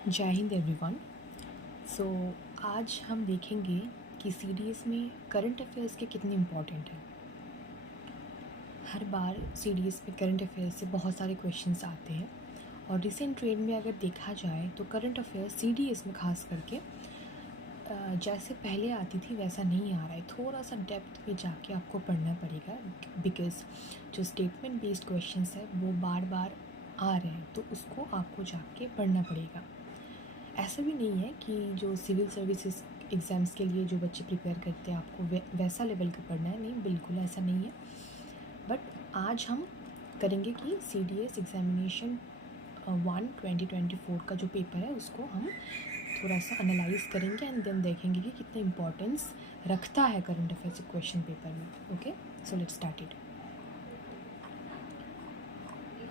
जय हिंद एवरीवन। सो आज हम देखेंगे कि सीडीएस में करंट अफेयर्स के कितने इम्पोर्टेंट हैं। हर बार सीडीएस में करंट अफेयर्स से बहुत सारे क्वेश्चंस आते हैं और रिसेंट ट्रेंड में अगर देखा जाए तो करंट अफेयर्स सीडीएस में खास करके जैसे पहले आती थी वैसा नहीं आ रहा है। थोड़ा सा डेप्थ में जाके आपको पढ़ना पड़ेगा बिकॉज़ जो स्टेटमेंट बेस्ड क्वेश्चंस है वो बार बार आ रहे हैं, तो उसको आपको जाके पढ़ना पड़ेगा। ऐसा भी नहीं है कि जो सिविल सर्विसेज एग्ज़ाम्स के लिए जो बच्चे प्रिपेयर करते हैं आपको वैसा लेवल का पढ़ना है, नहीं, बिल्कुल ऐसा नहीं है। बट आज हम करेंगे कि सी डी एस एग्ज़ामिनेशन 2024 का जो पेपर है उसको हम थोड़ा सा एनालाइज करेंगे एंड देन देखेंगे कि कितना इम्पोर्टेंस रखता है करंट अफेयर्स क्वेश्चन पेपर में। Okay, so let's start it.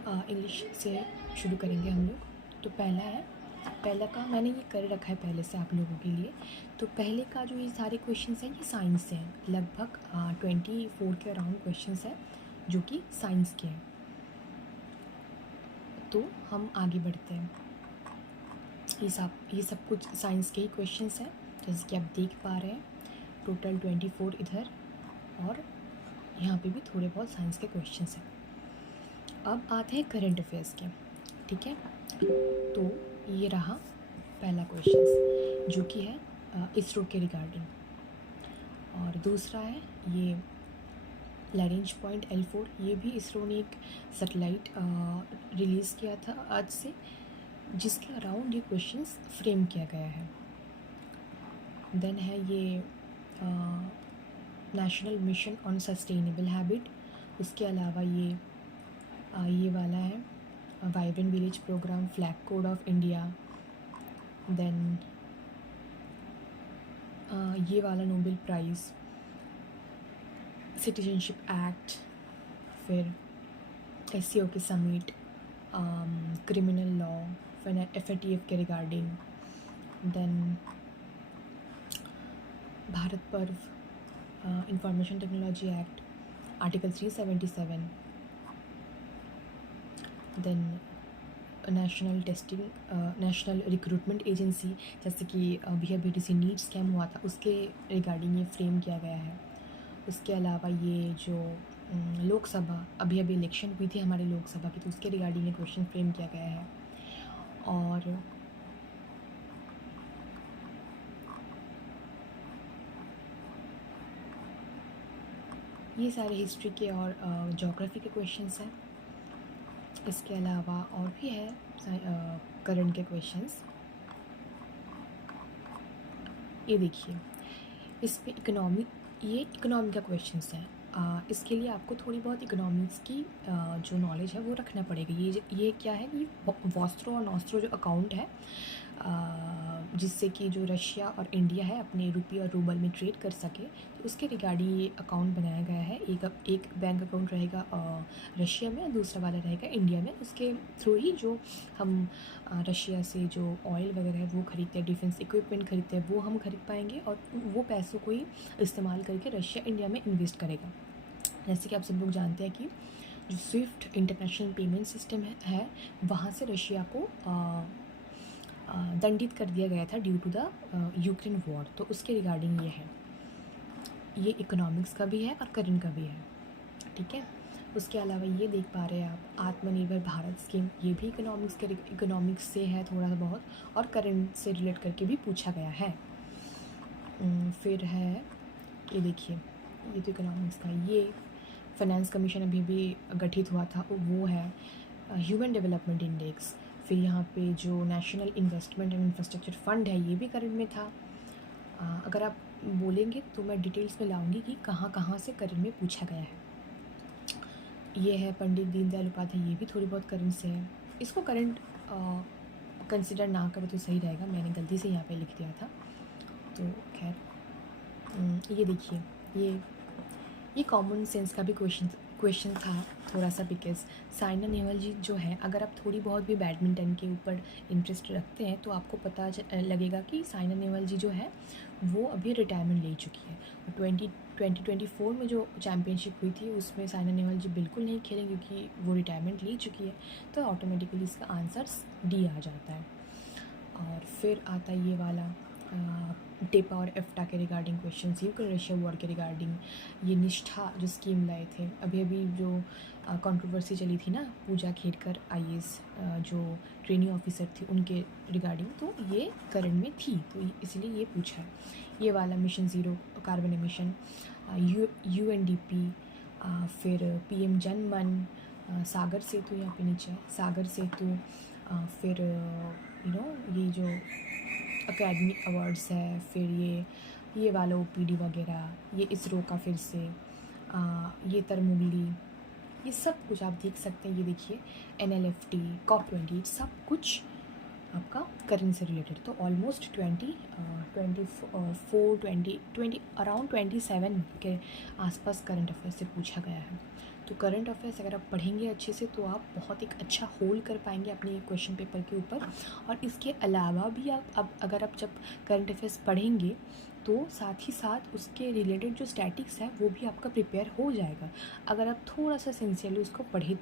English से शुरू करेंगे हम लोग। तो पहला का मैंने ये कर रखा है पहले से आप लोगों के लिए। तो पहले का जो ये सारे क्वेश्चंस हैं ये साइंस से हैं, लगभग 24 के अराउंड क्वेश्चंस हैं जो कि साइंस के हैं। तो हम आगे बढ़ते हैं। ये सब कुछ साइंस के ही क्वेश्चंस हैं, जैसे कि आप देख पा रहे हैं। टोटल 24 इधर और यहाँ पे भी थोड़े बहुत साइंस के क्वेश्चंस हैं। अब आते हैं करंट अफेयर्स के, ठीक है। तो ये रहा पहला क्वेश्चन जो कि है इसरो के रिगार्डिंग, और दूसरा है ये लैरेंज पॉइंट L4। ये भी इसरो ने एक सैटेलाइट रिलीज़ किया था आज से, जिसके अराउंड ये क्वेश्चंस फ्रेम किया गया है। देन है ये national mission on sustainable habit. उसके अलावा ये वाला है vibrant village programme, flag code of India. Then ये वाला नोबेल प्राइज़, सिटीजनशिप एक्ट, फिर SCO के समिट, क्रिमिनल लॉ, FATF के regarding. Then Bharat Parv, information technology act, article 377। Then national recruitment agency, जैसे कि BHBDC नीट स्कैम हुआ था उसके रिगार्डिंग ये फ्रेम किया गया है। उसके अलावा ये जो लोकसभा अभी इलेक्शन हुई थी हमारे लोकसभा की, तो उसके रिगार्डिंग ये क्वेश्चन फ्रेम किया गया है। और ये सारे हिस्ट्री के और ज्योग्राफी के क्वेश्चंस हैं। इसके अलावा और भी है करंट के क्वेश्चंस। ये देखिए, इस पे ये इकोनॉमी का क्वेश्चंस है। इसके लिए आपको थोड़ी बहुत इकोनॉमिक्स की जो नॉलेज है वो रखना पड़ेगा। ये क्या है कि वॉस्ट्रो और नॉस्ट्रो जो अकाउंट है, जिससे कि जो रशिया और इंडिया है अपने रुपये और रूबल में ट्रेड कर सके, तो उसके रिगार्डिंग ये अकाउंट बनाया गया है। एक बैंक अकाउंट रहेगा रशिया में, दूसरा वाला रहेगा इंडिया में। उसके थ्रू ही जो हम रशिया से जो ऑयल वगैरह है वो खरीदते हैं, डिफेंस इक्विपमेंट खरीदते हैं, वो हम खरीद पाएंगे और वो पैसों को ही इस्तेमाल करके रशिया इंडिया में इन्वेस्ट करेगा। जैसे कि आप सब लोग जानते हैं कि जो स्विफ्ट इंटरनेशनल पेमेंट सिस्टम है वहाँ से रशिया को दंडित कर दिया गया था due to the Ukraine war. तो उसके रिगार्डिंग ये है। ये इकोनॉमिक्स का भी है और करंट का भी है, ठीक है। उसके अलावा ये देख पा रहे हैं आप आत्मनिर्भर भारत स्कीम, ये भी इकोनॉमिक्स से है थोड़ा सा बहुत, और करंट से रिलेट करके भी पूछा गया है। फिर है ये देखिए, ये तो इकोनॉमिक्स का, ये फाइनेंस कमीशन अभी भी गठित हुआ था, वो है ह्यूमन डेवलपमेंट इंडेक्स। फिर यहाँ पे जो national investment and infrastructure fund है ये भी करंट में था। अगर आप बोलेंगे तो मैं डिटेल्स में लाऊंगी कि कहाँ कहाँ से करंट में पूछा गया है। ये है पंडित दीनदयाल उपाध्याय, ये भी थोड़ी बहुत करंट से है। इसको करंट कंसिडर ना करो तो सही रहेगा, मैंने गलती से यहाँ पे लिख दिया था। तो खैर ये देखिए, ये कॉमन सेंस का भी क्वेश्चन था थोड़ा सा, बिकॉज साइना नेहवाल जी जो है, अगर आप थोड़ी बहुत भी बैडमिंटन के ऊपर इंटरेस्ट रखते हैं तो आपको पता लगेगा कि साइना नेहवाल जी जो है वो अभी रिटायरमेंट ले चुकी है। और 2024 में जो चैम्पियनशिप हुई थी उसमें साइना नेहवाल जी बिल्कुल नहीं खेलें क्योंकि वो रिटायरमेंट ले चुकी है। तो ऑटोमेटिकली इसका आंसर D आ जाता है। और फिर आता है ये वाला टेपा और एफ्टा के regarding question, Ukraine Russia war के रिगार्डिंग, ये निष्ठा जो स्कीम लाए थे अभी अभी जो कंट्रोवर्सी चली थी ना, पूजा खेरकर IAS जो ट्रेनिंग ऑफिसर थी उनके रिगार्डिंग, तो ये करंट में थी तो इसलिए ये पूछा है। ये वाला mission zero carbon emission, UNDP, फिर PM जन मन, सागर सेतु यहाँ पे नीचे है, सागर सेतु, फिर ये जो अकेडमी अवार्ड्स है, फिर ये वाला OPD वगैरह, ये इसरो का फिर से ये तरमुगली, ये सब कुछ आप देख सकते हैं। ये देखिए NLFT, COP28, सब कुछ आपका करंट से रिलेटेड। तो ऑलमोस्ट 20 अराउंड 27 के आसपास करंट अफेयर्स से पूछा गया है। तो करंट अफेयर्स अगर आप पढ़ेंगे अच्छे से तो आप बहुत एक अच्छा होल्ड कर पाएंगे अपने क्वेश्चन पेपर के ऊपर। और इसके अलावा भी आप अब अगर आप जब करंट अफेयर्स पढ़ेंगे तो साथ ही साथ उसके रिलेटेड जो स्टैटिक्स है वो भी आपका प्रिपेयर हो जाएगा अगर आप थोड़ा सा सिंसियरली उसको पढ़े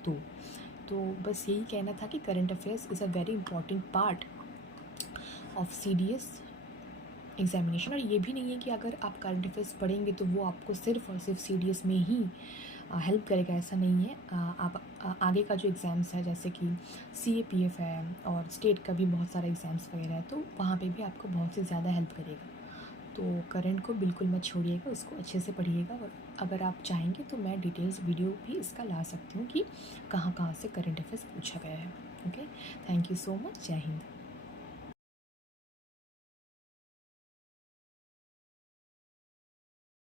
तो बस यही कहना था कि current affairs is a very important part of CDS examination. और ये भी नहीं है कि अगर आप करंट अफेयर्स पढ़ेंगे तो वो आपको सिर्फ और सिर्फ CDS में ही हेल्प करेगा, ऐसा नहीं है। आप आगे का जो एग्ज़ाम्स है जैसे कि CAPF है और स्टेट का भी बहुत सारा एग्ज़ाम्स वगैरह है तो वहाँ पे भी आपको बहुत से ज़्यादा हेल्प करेगा। तो करंट को बिल्कुल मत छोड़िएगा, उसको अच्छे से पढ़िएगा। और अगर आप चाहेंगे तो मैं डिटेल्स वीडियो भी इसका ला सकती हूँ कि कहाँ कहाँ से करंट अफेयर्स पूछा गया है। Okay, thank you so much. जय हिंद।